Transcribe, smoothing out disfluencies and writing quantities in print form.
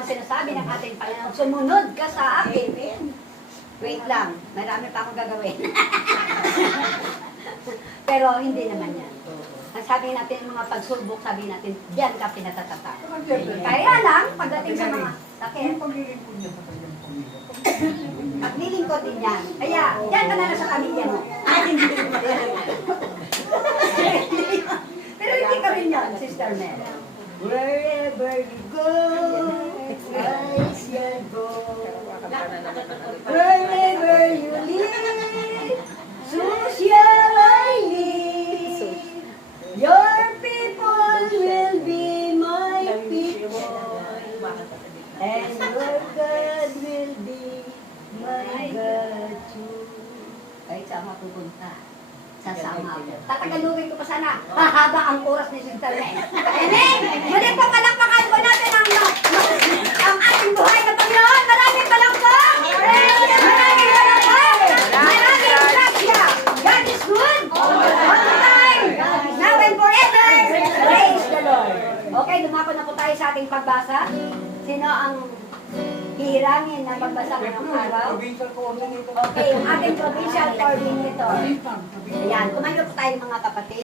ang sinasabi ng ating Panginoon, sumunod ka sa akin. Wait lang, marami pa akong gagawin. Pero hindi naman yan. Ang sabi natin, mga pagsubok, sabi natin, diyan ka pinatatatak. Kaya lang, pagdating sa mga sakit, maglilingkod din yan. Kaya, diyan ka na lang sa pamilya mo. Pero hindi ka rin yan, Sister Mel. Wherever you go, I shall go. Wherever you live, so shall I live. Your people will be my people, and your God will be my God too. Kahit saan mapupunta, sasama ako. Tatagaluhin ko pa sana, hahaba ang oras ni Sister Len. Amen! Muli po palakpakan po natin ang ating buhay na Panginoon. Maraming palakpak! Maraming palakpak! Maraming grasya! God is good! All the time! Now and forever! Praise the Lord! Okay, lumako na po tayo sa ating pagbasa. Sino ang hihirangin na magbasa ngayong araw? Okay, yung ating provincial coordinator. Ayan, kumayo po tayo mga kapatid.